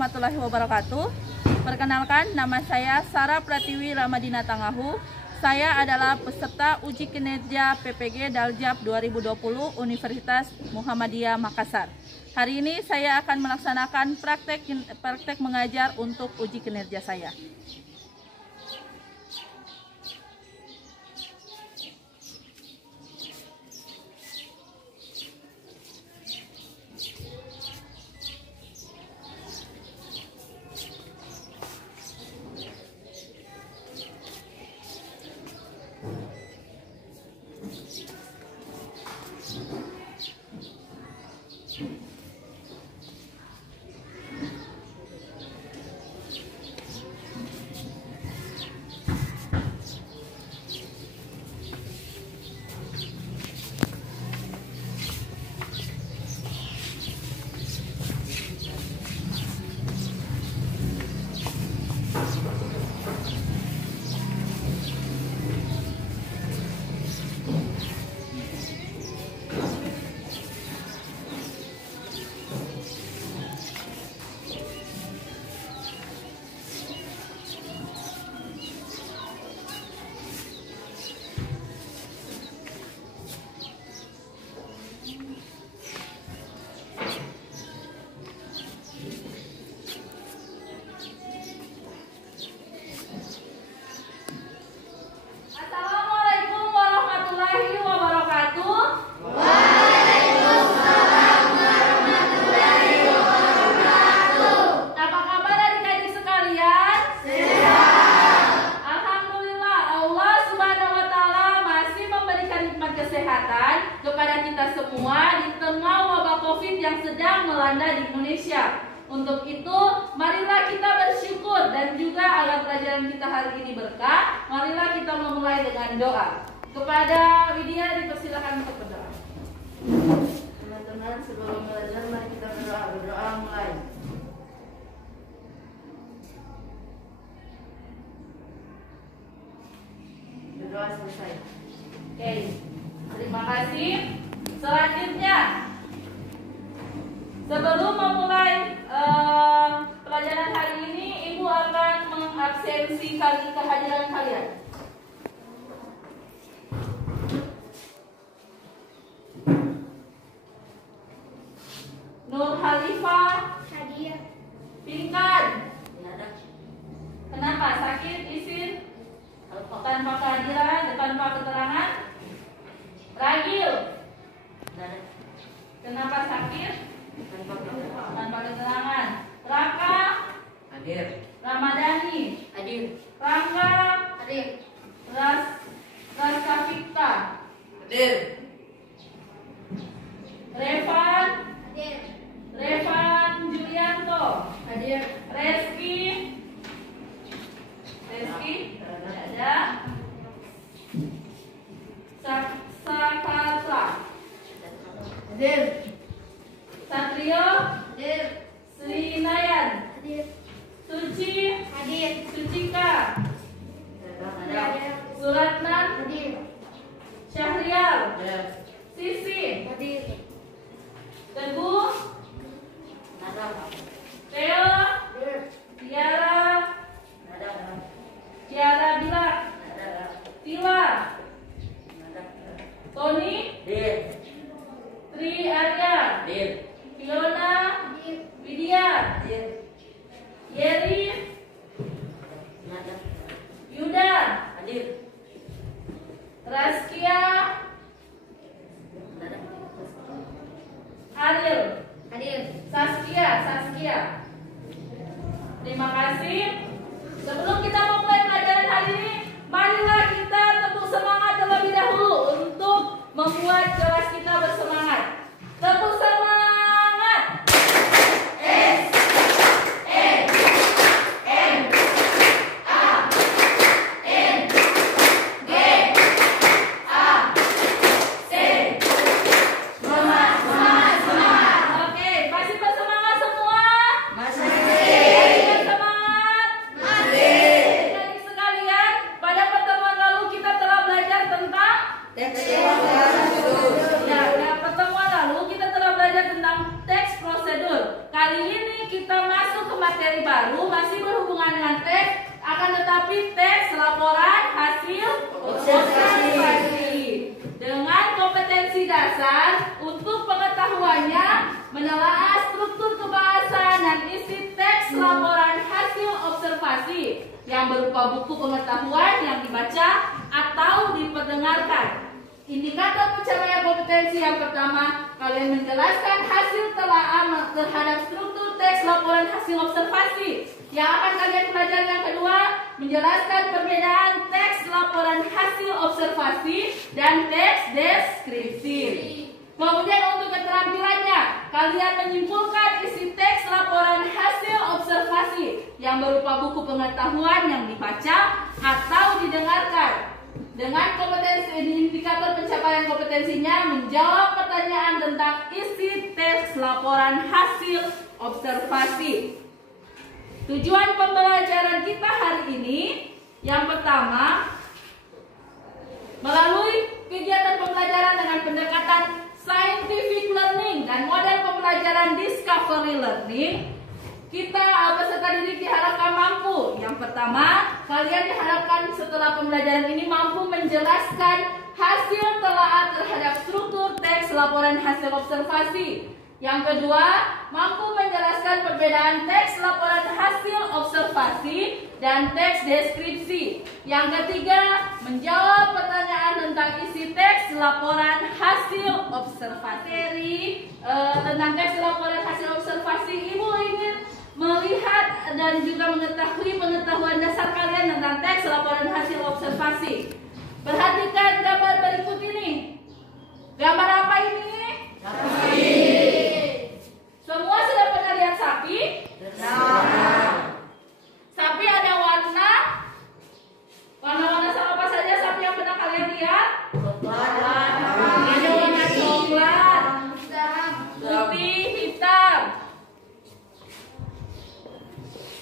warahmatullahi wabarakatuh. Perkenalkan, nama saya Sarah Pratiwi Ramadina Tangahu. Saya adalah peserta uji kinerja PPG Daljab 2020 Universitas Muhammadiyah Makassar. Hari ini saya akan melaksanakan praktek mengajar untuk uji kinerja saya. Kesehatan kepada kita semua di tengah wabah COVID yang sedang melanda di Indonesia. Untuk itu, marilah kita bersyukur dan juga agar pelajaran kita hari ini berkah. Marilah kita memulai dengan doa. Kepada Widya dipersilakan untuk berdoa. Teman-teman, sebelum belajar mari kita berdoa. Berdoa mulai. Berdoa selesai. Oke. Terima kasih. Selanjutnya, sebelum memulai pelajaran hari ini, Ibu akan mengabsensi kehadiran kalian. Nur Khalifah Hadir. Pinkan. Ada. Kenapa? Sakit, izin? Tanpa kehadiran, tanpa keterangan? Ragil. Ada. Kenapa sakit? Tanpa keterangan. Raka. Hadir. Ramadhani. Hadir. Rangga. Hadir. Raska Fikta. Hadir. Revan. Hadir. Revan Julianto. Hadir. Reski. Ada. Sakasa. Hadir. Satrio. Hadir. Srinayan. Hadir. Suci. Hadir. Sucika. Hadir. Suratnan. Hadir. Syahrial. Hadir. Sisi. Hadir. Teguh. Ada. Theo. Hadir. Tiara. Ada. Tiara Bilak. Ada. Tila. Ada. Tony. Hadir. Tri Arya observasi. Dengan kompetensi dasar untuk pengetahuannya menelaah struktur kebahasan dan isi teks laporan hasil observasi yang berupa buku pengetahuan yang dibaca atau diperdengarkan. Indikator pencapaian kompetensi yang pertama, kalian menjelaskan hasil telaah terhadap struktur teks laporan hasil observasi. Yang akan kalian pelajari yang kedua, menjelaskan perbedaan teks laporan hasil observasi dan teks deskripsi. Kemudian untuk keterampilannya, kalian menyimpulkan isi teks laporan hasil observasi yang berupa buku pengetahuan yang dibaca atau didengarkan. Dengan kompetensi indikator pencapaian kompetensinya menjawab pertanyaan tentang isi teks laporan hasil observasi. Tujuan pembelajaran kita hari ini yang pertama, melalui kegiatan pembelajaran dengan pendekatan scientific learning dan model pembelajaran discovery learning, kita peserta didik diharapkan mampu. Yang pertama, kalian diharapkan setelah pembelajaran ini mampu menjelaskan hasil telaah terhadap struktur teks laporan hasil observasi. Yang kedua, mampu menjelaskan perbedaan teks laporan hasil observasi dan teks deskripsi. Yang ketiga, menjawab pertanyaan tentang isi teks laporan hasil observasi. Tentang teks laporan hasil observasi, Ibu ingin melihat dan juga mengetahui pengetahuan dasar kalian tentang teks laporan hasil observasi. Perhatikan gambar berikut ini. Gambar apa ini? Sapi. Semua sudah pernah lihat sapi? Sapi ada warna-warna sama apa saja sapi yang pernah kalian lihat? Ada warna coklat, putih, hitam.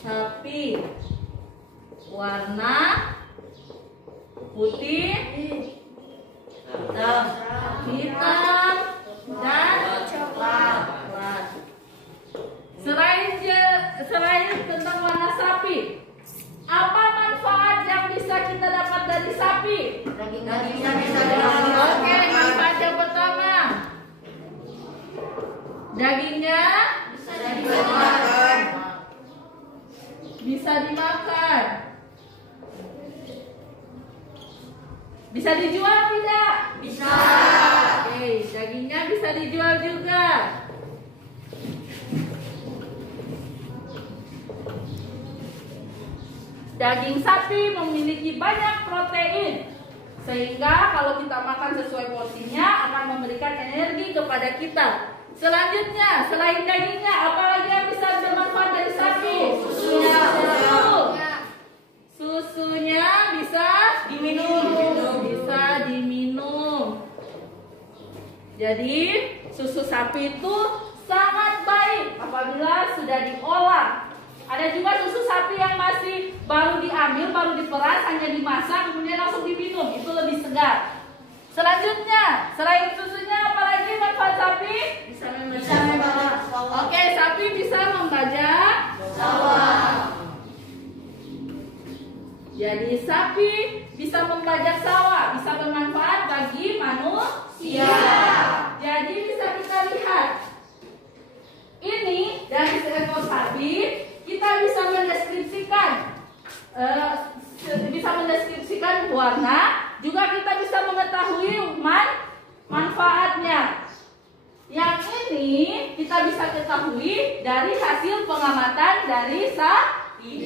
Sapi warna putih, hitam dan coklat. Selain tentang warna sapi, apa manfaat yang bisa kita dapat dari sapi? Dagingnya bisa dimakan. Oke, manfaat yang pertama, dagingnya bisa dimakan. Bisa dijual tidak? Bisa. Oke, dagingnya bisa dijual juga. Daging sapi memiliki banyak protein, sehingga kalau kita makan sesuai porsinya akan memberikan energi kepada kita. Selanjutnya, selain dagingnya, apa lagi yang bisa bermanfaat dari sapi? Susunya. Susunya bisa diminum. Bisa diminum. Jadi, susu sapi itu sangat baik apabila sudah diolah. Ada juga susu sapi yang masih baru diambil, baru diperas, hanya dimasak, kemudian langsung diminum. Itu lebih segar. Selanjutnya, selain susunya, apalagi manfaat sapi? Bisa membajak sawah. Oke, sapi bisa membajak sawah. Jadi sapi bisa membajak sawah, bisa bermanfaat bagi manusia. Jadi bisa kita lihat, ini dari seekor sapi kita bisa mendeskripsikan warna, juga kita bisa mengetahui manfaatnya. Yang ini kita bisa ketahui dari hasil pengamatan dari sapi.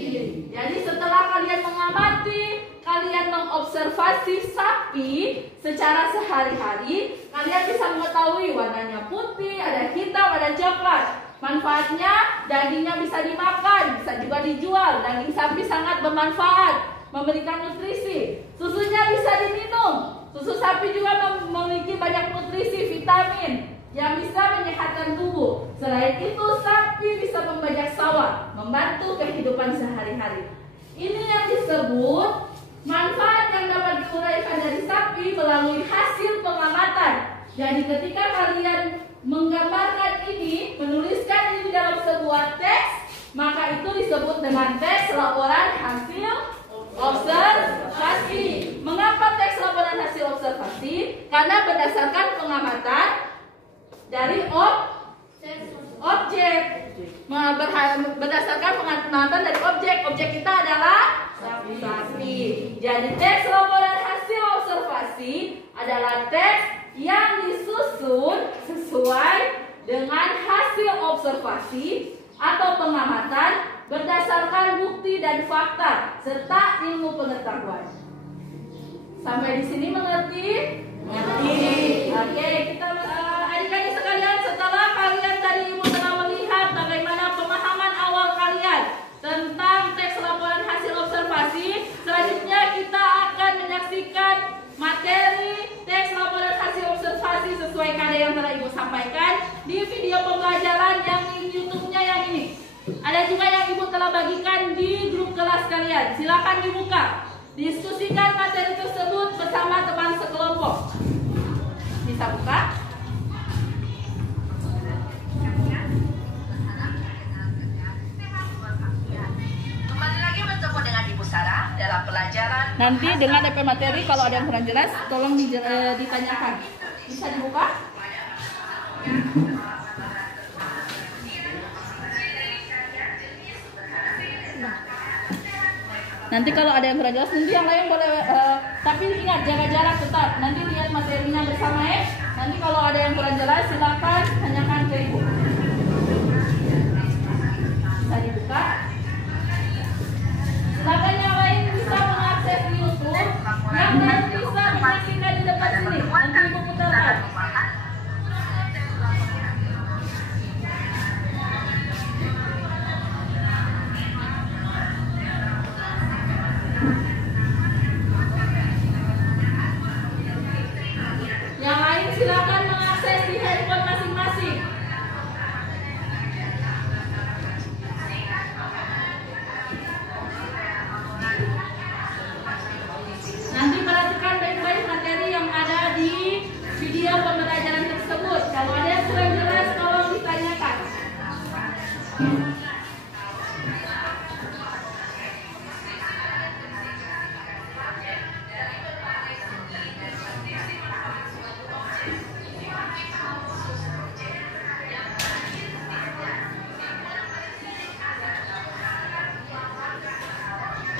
Jadi setelah kalian mengamati, kalian mengobservasi sapi secara sehari-hari, kalian bisa mengetahui warnanya putih, ada hitam, ada coklat. Manfaatnya, dagingnya bisa dimakan, bisa juga dijual. Daging sapi sangat bermanfaat, memberikan nutrisi. Susunya bisa diminum. Susu sapi juga memiliki banyak nutrisi, vitamin yang bisa menyehatkan tubuh. Selain itu, sapi bisa membajak sawah, membantu kehidupan sehari-hari. Ini yang disebut manfaat yang dapat diuraikan dari sapi melalui hasil pengamatan. Jadi ketika kalian menggambarkan ini, menuliskan ini dalam sebuah teks, maka itu disebut dengan teks laporan hasil observasi. Mengapa teks laporan Karena berdasarkan pengamatan dari objek. Berdasarkan pengamatan dari objek kita adalah sapi. Jadi teks laporan hasil observasi adalah teks yang disusun sesuai dengan hasil observasi atau pengamatan berdasarkan bukti dan fakta serta ilmu pengetahuan. Sampai di sini mengerti? Mengerti. Oke, kita adik-adik sekalian, setelah kalian tadi ibu telah melihat bagaimana pemahaman awal kalian tentang teks laporan hasil observasi, selanjutnya kita akan menyaksikan materi teks laporan hasil observasi sesuai KD yang telah ibu sampaikan di video pembelajaran yang di YouTube-nya yang ini. Ada juga yang ibu telah bagikan di grup kelas kalian. Silakan dibuka. Diskusikan materi tersebut bersama teman sekelompok. Bisa buka? Kembali lagi bertemu dengan Ibu Sarah dalam pelajaran. Nanti dengan DP materi kalau ada yang kurang jelas tolong ditanyakan. Bisa dibuka? Nanti kalau ada yang kurang jelas, nanti yang lain boleh, tapi ingat jaga jarak tetap. Nanti lihat materinya bersama ya. Nanti kalau ada yang kurang jelas, silakan tanyakan ke ibu. Bisa dibuka. Silakan yang lain bisa mengakses di YouTube. Yang lain bisa menyaksikan di depan sini. Nanti ibu putarkan. Yang lain silakan mengakses di handphone masing-masing. Nanti perhatikan baik-baik materi yang ada di video pembelajaran tersebut. Kalau ada yang kurang jelas, tolong ditanyakan.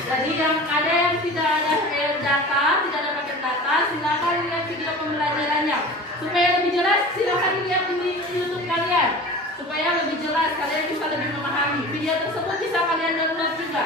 Jadi yang ada yang tidak ada data, tidak ada paket data, silakan lihat video pembelajarannya. Supaya lebih jelas, silakan lihat di YouTube kalian. Supaya lebih jelas, kalian bisa lebih memahami. Video tersebut bisa kalian download juga.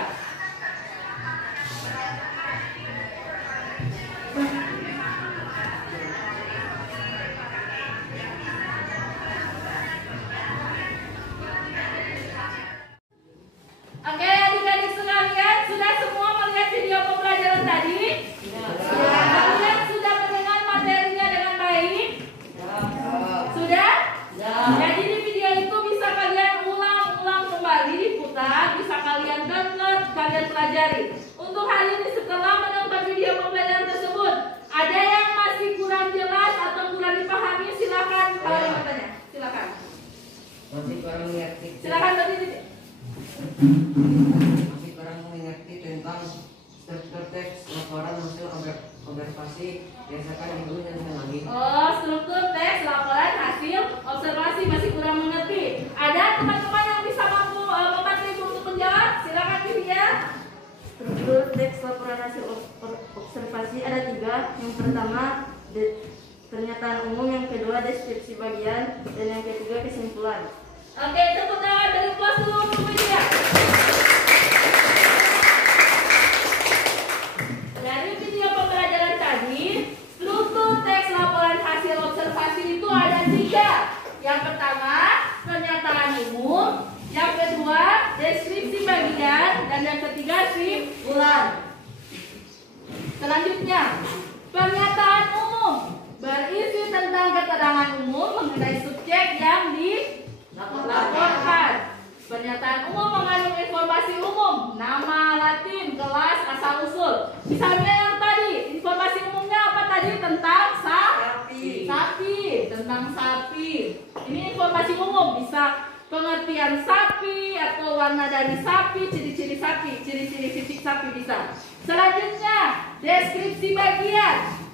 Oke, adik-adik sekalian, sudah semua melihat video pembelajaran tadi? Kalian sudah mendengar materinya dengan baik? Sudah? Jadi di video itu bisa kalian ulang-ulang kembali, diputar, bisa kalian download, kalian pelajari. Untuk hari ini setelah menonton video pembelajaran tersebut, ada yang masih kurang jelas atau kurang dipahami, silakan kalian bertanya. Silakan. Masih kurang mengerti. Silakan berdiri. Masih kurang mengerti tentang struktur teks laporan hasil observasi. Biasakan ibu yang lagi. Oh, struktur teks laporan hasil observasi masih kurang mengerti. Ada teman-teman yang bisa mampu membantu ibu untuk menjawab? Silakan dilihat. Struktur teks laporan hasil observasi ada 3. Yang pertama pernyataan umum, yang kedua deskripsi bagian, dan yang ketiga kesimpulan. Oke, tepuk tangan dari kelas dulu untuk media. Dari video pembelajaran tadi, struktur teks laporan hasil observasi itu ada 3. Yang pertama, pernyataan umum. Yang kedua, deskripsi bagian. Dan yang ketiga, kesimpulan. Selanjutnya, pernyataan umum berisi tentang keterangan umum mengenai subjek yang dilaporkan. Pernyataan umum mengandung informasi umum, nama, latin, kelas, asal-usul. Misalnya yang tadi, informasi umumnya apa tadi? Tentang sapi. Tentang sapi. Ini informasi umum, bisa pengertian sapi atau warna dari sapi, ciri-ciri sapi, ciri-ciri fisik sapi bisa. Selanjutnya, deskripsi bagian.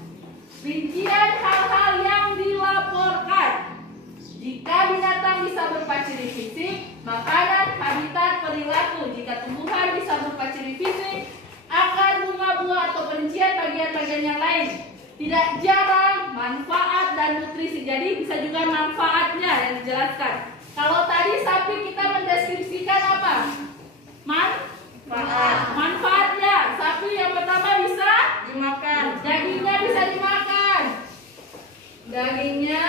Rincian hal-hal yang dilaporkan. Jika binatang bisa berupa ciri fisik, makanan, habitat, perilaku. Jika tumbuhan bisa berupa ciri fisik, akar, bunga, buah, atau perincian bagian-bagian yang lain. Tidak jarang manfaat dan nutrisi. Jadi bisa juga manfaatnya yang dijelaskan. Kalau tadi sapi kita mendeskripsikan apa? Manfaatnya. Sapi yang pertama bisa Dimakan. dagingnya bisa dimakan. Dagingnya.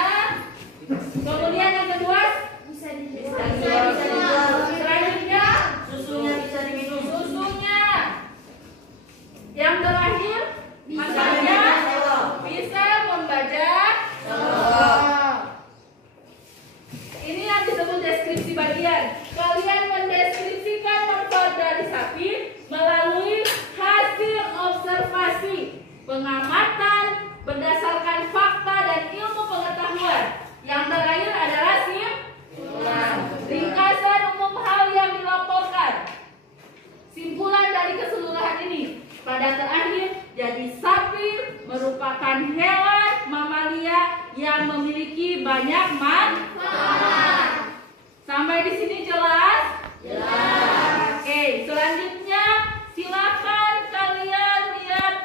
Kemudian yang kedua Bisa Bisa dijual. selanjutnya Susunya bisa diminum. susunya. Yang terakhir makannya bisa membajak. Ini yang disebut deskripsi bagian. Kalian mendeskripsikan manfaat dari sapi melalui hasil observasi, pengamatan berdasarkan fakta dan ilmu pengetahuan. Yang terakhir adalah ringkasan umum hal yang dilaporkan. Simpulan dari keseluruhan ini pada terakhir, jadi sapi merupakan hewan mamalia yang memiliki banyak manfaat. Sampai di sini jelas? Jelas. Oke, selanjutnya silakan kalian lihat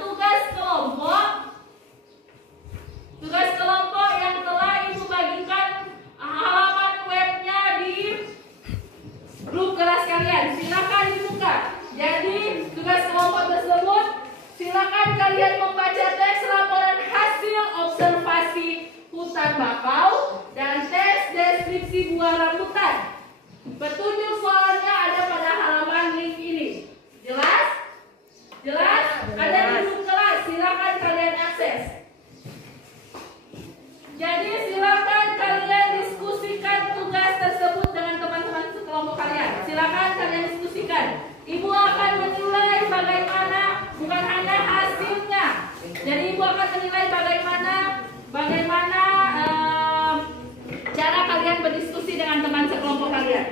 tugas kelompok. Tugas kelompok yang telah Ibu bagikan halaman webnya di grup kelas kalian. Silakan dibuka. Jadi tugas kelompok tersebut silakan kalian membaca teks laporan hasil observasi hutan bakau dan tes deskripsi buah rambutan. Petunjuk soalnya ada pada halaman link ini. Jelas? Jelas? Ada di grup kelas. Silakan kalian akses. Jadi silakan kalian diskusikan tugas tersebut dengan teman-teman sekelompok kalian. Silakan kalian diskusikan. Ibu akan menilai bagaimana, bukan hanya hasilnya. Jadi ibu akan menilai bagaimana cara kalian berdiskusi dengan teman sekelompok kalian.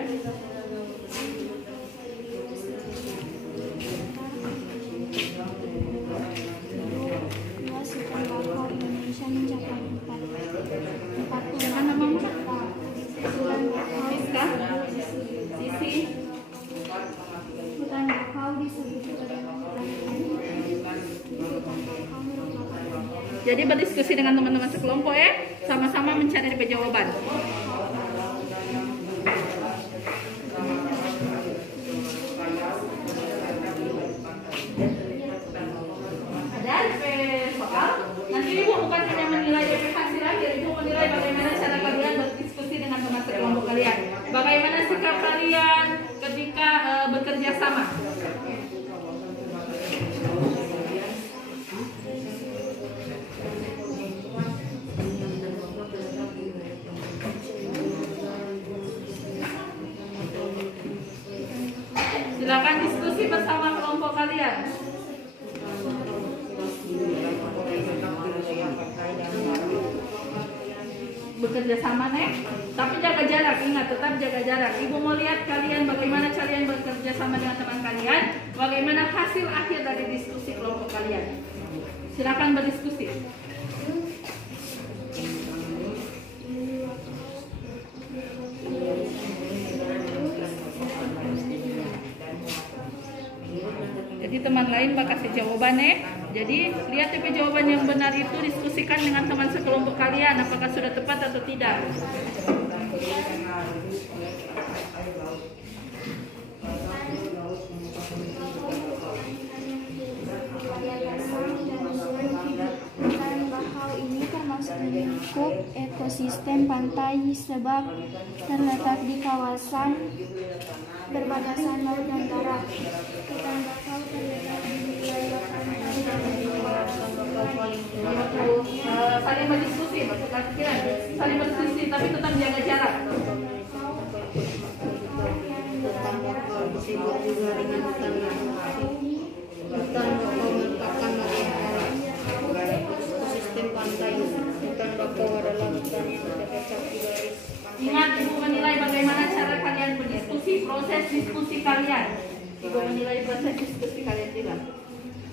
Indonesia mencapai 40 Sisi. hutan bakau disebut sebagai hutan. Jadi berdiskusi dengan teman-teman sekelompok ya, sama-sama mencari jawaban. Ada DP soal. Nanti ibu bukan hanya menilai DP hasil akhir, ibu menilai bagaimana cara kalian berdiskusi dengan teman sekelompok kalian. Bagaimana sikap kalian ketika bekerja sama. Silakan diskusi bersama kelompok kalian. Bekerja sama nih, tapi jaga jarak. Ingat, tetap jaga jarak. Ibu mau lihat kalian bagaimana kalian bekerja sama dengan teman kalian, bagaimana hasil akhir dari diskusi kelompok kalian. Silakan berdiskusi. Jadi teman lain bakal kasih jawabannya. Jadi lihat DP jawaban yang benar itu, diskusikan dengan teman sekelompok kalian apakah sudah tepat atau tidak. Hutan bakau ini termasuk lingkup ekosistem pantai sebab terletak di kawasan berbatasan laut dan darat. Hutan bakau terletak di wilayah pantai dan Saling berdiskusi, saling berdiskusi, tapi tetap jaga jarak. Disebut juga dengan hutan bakau. Hutan bakau merupakan ekosistem pantai. Hutan bakau adalah hutan yang terletak di garis pantai. Ingat, ibu menilai bagaimana cara kalian berdiskusi, proses diskusi kalian. Ibu menilai proses diskusi kalian juga.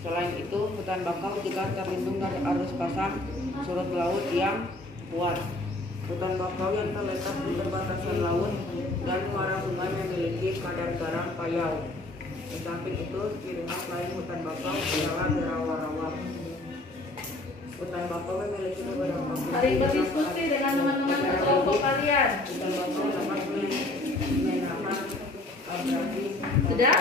Selain itu, hutan bakau juga terlindung dari arus pasang surut laut yang kuat. Hutan bakau yang terletak di perbatasan laut dan muara sungai memiliki kadar garam payau. Di samping itu, ciri khas lain hutan bakau adalah rawa-rawa. Hutan bakau memiliki beberapa Mari berdiskusi dengan teman-teman sekelompok kalian. Hutan bakau dapat menahan abrasi. Sudah?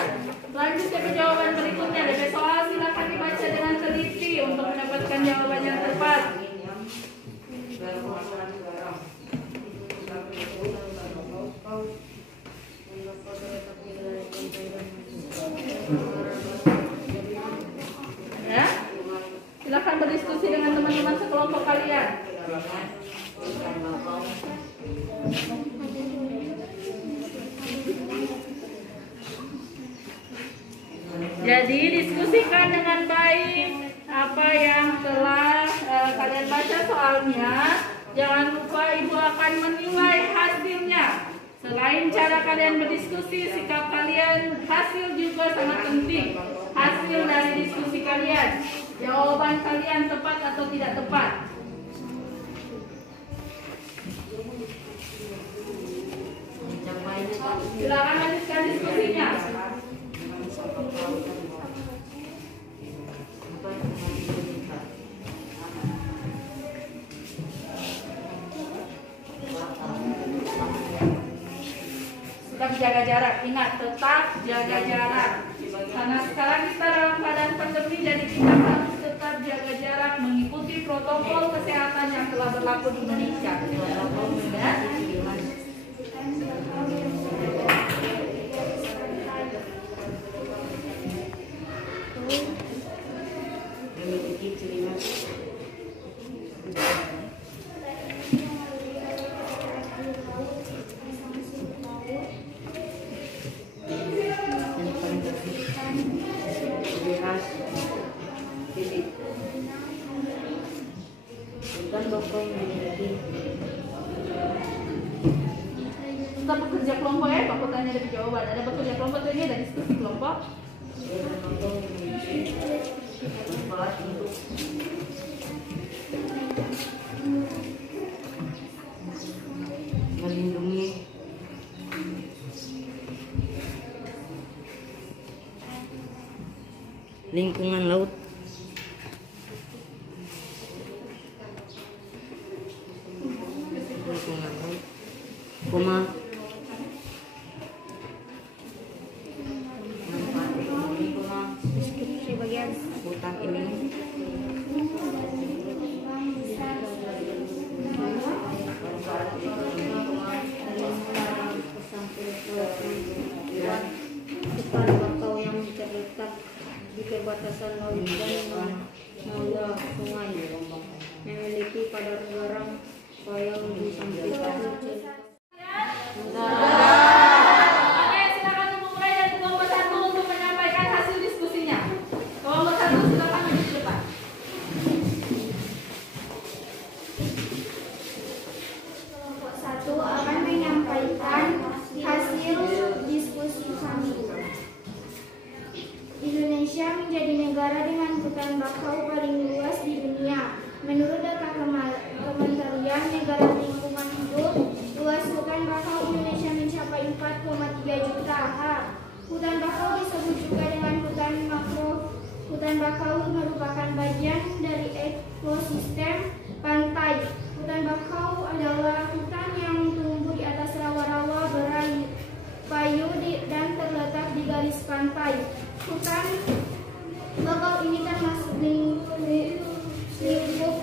Lanjut ke jawaban berikutnya. Dari soal silakan dibaca dengan teliti untuk mendapatkan jawaban yang tepat. Ya? Silakan berdiskusi dengan teman-teman sekelompok kalian. Jadi diskusikan dengan baik apa yang telah kalian baca soalnya. Jangan lupa ibu akan menilai hasilnya. Selain cara kalian berdiskusi, sikap kalian, hasil juga sangat penting. Hasil dari diskusi kalian, jawaban kalian tepat atau tidak tepat. Silakan lanjutkan diskusinya. Tetap jaga jarak, ingat tetap jaga jarak. Karena sekarang kita dalam keadaan pandemi, jadi kita harus tetap jaga jarak, mengikuti protokol kesehatan yang telah berlaku di Indonesia. Ya? Tetap bekerja kelompok ya, Pak tanya dari jawaban. Ada bekerja kelompok ini, ada diskusi kelompok. Melindungi lingkungan laut. Manfaat ekonomi, deskripsi bagian hutan ini. Hutan bakau yang terletak di perbatasan laut dan muara sungai memiliki kadar garam payau di samping itu. Oke, silakan memulai dari kelompok 1 untuk menyampaikan hasil diskusinya. Kelompok 1 silakan maju ke depan. Kelompok 1 akan menyampaikan hasil diskusi kami. Indonesia menjadi negara dengan hutan bakau paling luas di dunia. Menurut data Kementerian Negara Lingkungan Hidup, luas hutan bakau Indonesia mencapai 4,3 juta ha. Hutan bakau disebut juga dengan hutan makro. Hutan bakau merupakan bagian dari ekosistem pantai. Hutan bakau adalah hutan yang tumbuh di atas rawa-rawa berayu dan terletak di garis pantai. Hutan bakau ini termasuk lingkup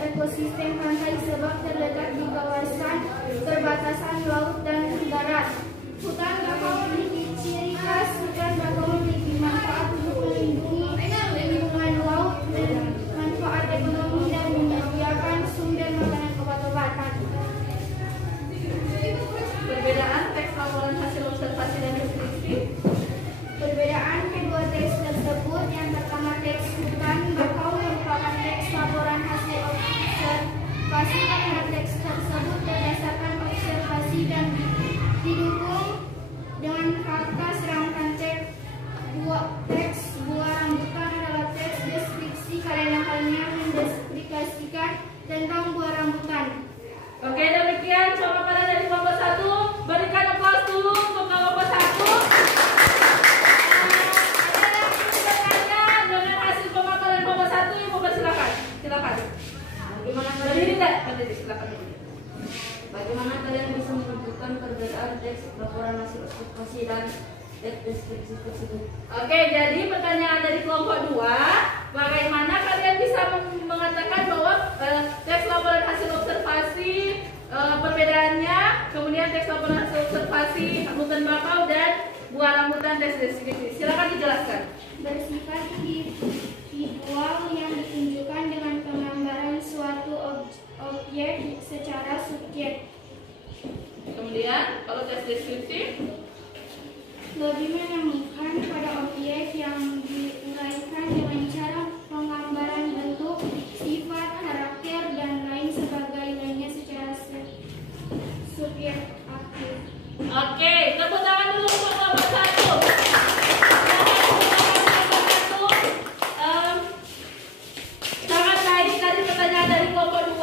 ekosistem pantai sebab terletak di kawasan perbatasan laut dan darat. Hutan bakau memiliki ciri khas. Hutan bakau memiliki manfaat untuk melindungi lingkungan laut, manfaat ekonomi, dan menyediakan sumber makanan obat-obatan. Perbedaan teks laporan hasil observasi dan deskripsi. Perbedaan kedua teks tersebut, yang pertama teks hutan bakau merupakan teks laporan hasil observasi, karena teks silakan. Bagaimana kalian bisa menentukan perbedaan teks laporan hasil observasi dan teks deskripsi tersebut? Oke, jadi pertanyaan dari kelompok 2, bagaimana kalian bisa mengatakan bahwa teks laporan hasil observasi perbedaannya, kemudian teks laporan hasil observasi hutan bakau dan buah rambutan teks deskripsi. Silakan dijelaskan. Bersifat individual yang ditunjukkan dengan penggambaran suatu objek secara subjek. Kemudian kalau teks deskripsi Lebih menemukan pada objek yang diuraikan dengan cara penggambaran bentuk, sifat, karakter, dan lain sebagainya secara subjektif. Oke, tepuk tangan dulu untuk kelompok 1. Sangat baik dari pertanyaan dari kelompok 2.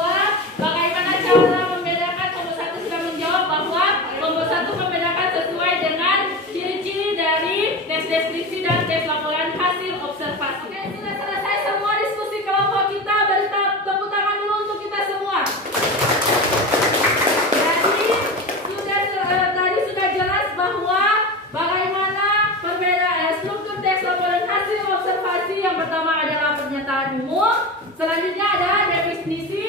Bagaimana cara membedakan? Kelompok 1 sudah menjawab bahwa kelompok 1 membedakan sesuai dengan ciri-ciri dari teks deskripsi dan teks laporan hasil observasi. Oke, sudah selesai semua diskusi kelompok kita. Beri tepuk tangan dulu untuk kita semua. Tadi sudah jelas bahwa bagaimana perbedaan struktur teks laporan hasil observasi. Yang pertama adalah pernyataan umum, selanjutnya ada definisi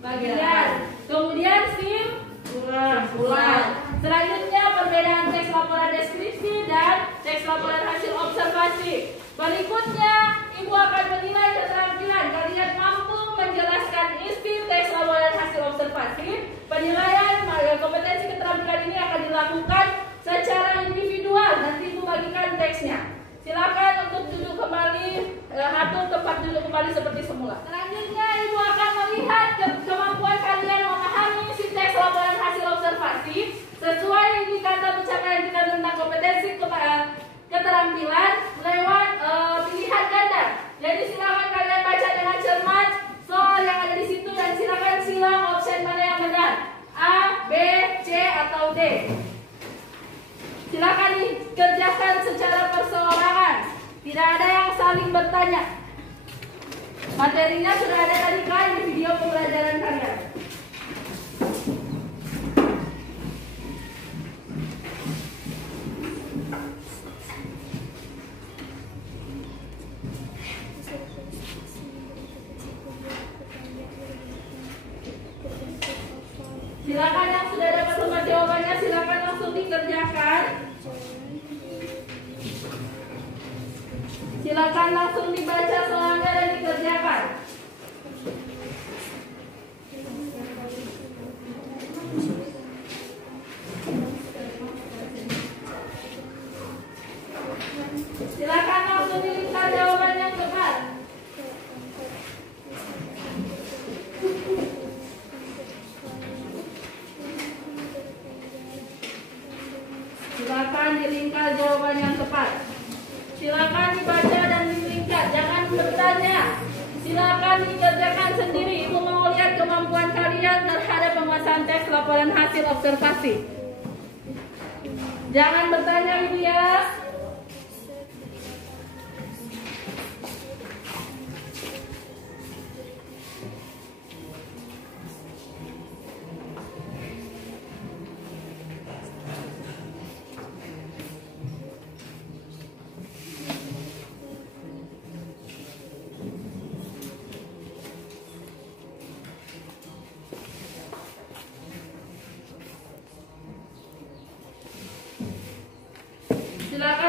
bagian, kemudian simpulan. Selanjutnya perbedaan teks laporan deskripsi dan teks laporan hasil observasi. Berikutnya Ibu akan menilai keterampilan kalian mampu menjelaskan isi teks laporan hasil observasi. Penilaian kompetensi keterampilan ini akan dilakukan secara individual. Nanti Ibu bagikan teksnya. Silakan untuk duduk kembali, atur tempat duduk kembali seperti semula. Selanjutnya Ibu akan melihat kemampuan kalian memahami isi teks laporan hasil observasi sesuai indikator pencapaian kita tentang kompetensi keterampilan lewat pilihan ganda. Jadi silakan kalian baca dengan cermat soal yang ada di situ dan silakan silang option mana yang benar, A, B, C atau D. Silakan dikerjakan secara perseorangan. Tidak ada yang saling bertanya. Materinya sudah ada tadi kan di video pembelajaran kalian. Silakan yang sudah dapat sumber jawabannya, silakan langsung dikerjakan. Silakan langsung dibaca soalnya dan dikerjakan. Silakan langsung dilihat jawaban yang tepat. Silakan dilingkar jawaban yang tepat. Silakan dibaca dan dilingkar, jangan bertanya. Silakan dikerjakan sendiri. Ibu mau lihat kemampuan kalian terhadap penguasaan teks laporan hasil observasi. Jangan bertanya Ibu ya. Silakan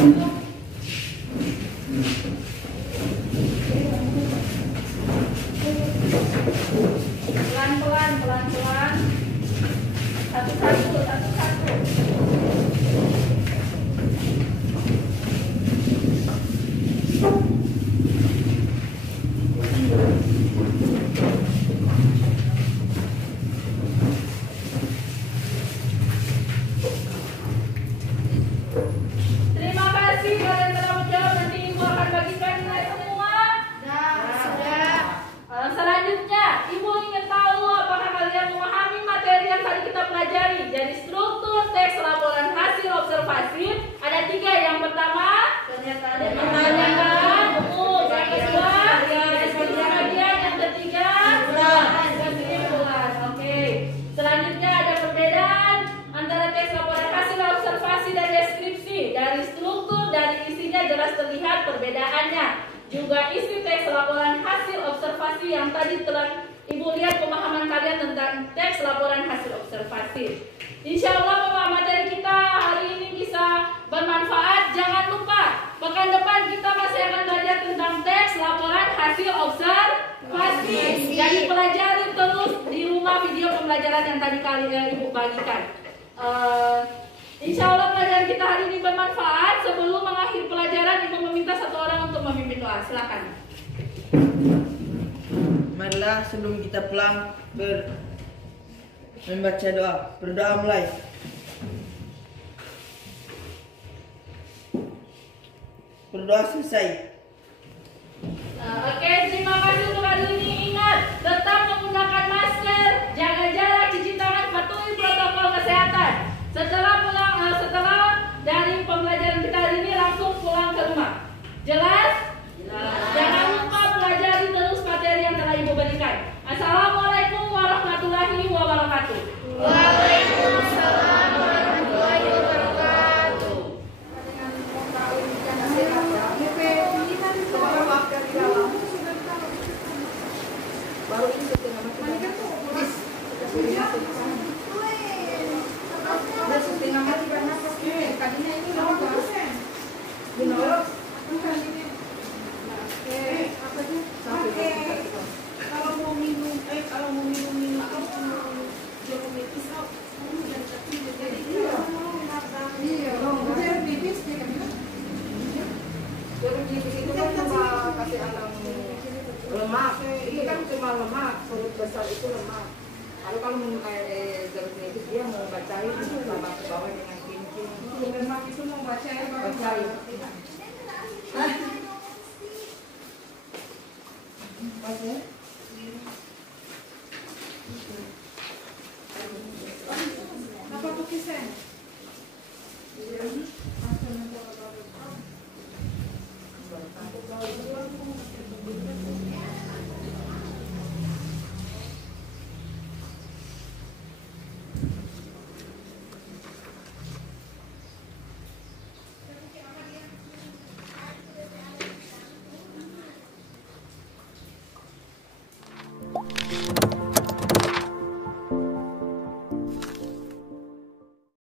Pelan-pelan, pelan-pelan. Satu-satu, satu-satu. Terima kasih kalian telah menjawab. Nanti Ibu akan bagikan nilai semua. Selanjutnya, Ibu ingin tahu apakah kalian memahami materi yang tadi kita pelajari. Jadi struktur teks laporan hasil observasi ada 3. Yang pertama, pertanyaan umum. Yang kedua, deskripsi bagian. Yang ketiga, kesimpulan. Oke. Selanjutnya ada perbedaan antara teks laporan hasil observasi dan deskripsi. Dari struktur, dari isinya jelas terlihat perbedaannya. Juga isi teks laporan hasil observasi yang tadi telah Ibu lihat pemahaman kalian tentang teks laporan hasil observasi. Insya Allah materi kita hari ini bisa bermanfaat. Jangan lupa pekan depan kita masih akan belajar tentang teks laporan hasil observasi. Jadi pelajari terus di rumah video pembelajaran yang tadi Ibu bagikan. Insya Allah pelajaran kita hari ini bermanfaat. Sebelum mengakhiri pelajaran, Ibu meminta satu orang untuk memimpin doa. Silakan. Marilah sebelum kita pulang membaca doa. Berdoa mulai. Berdoa selesai. Oke, terima kasih untuk hari ini. Ingat, tetap menggunakan masker, jaga jarak, cuci tangan, patuhi protokol kesehatan. Setelah dari pembelajaran kita hari ini langsung pulang ke rumah. Jelas? Jangan lupa pelajari terus materi yang telah Ibu berikan. Assalamualaikum warahmatullahi wabarakatuh. Waalaikumsalam warahmatullahi wabarakatuh. Baru ini setengah Kalau mau minum jeruk nipis itu kan cuma kasih alam lemak, itu kan cuma lemak, perut besar itu lemak. Kalau minum air jeruk nipis dia mau bacain sama ke bawah dengan kincing. Lemak itu mau bacain.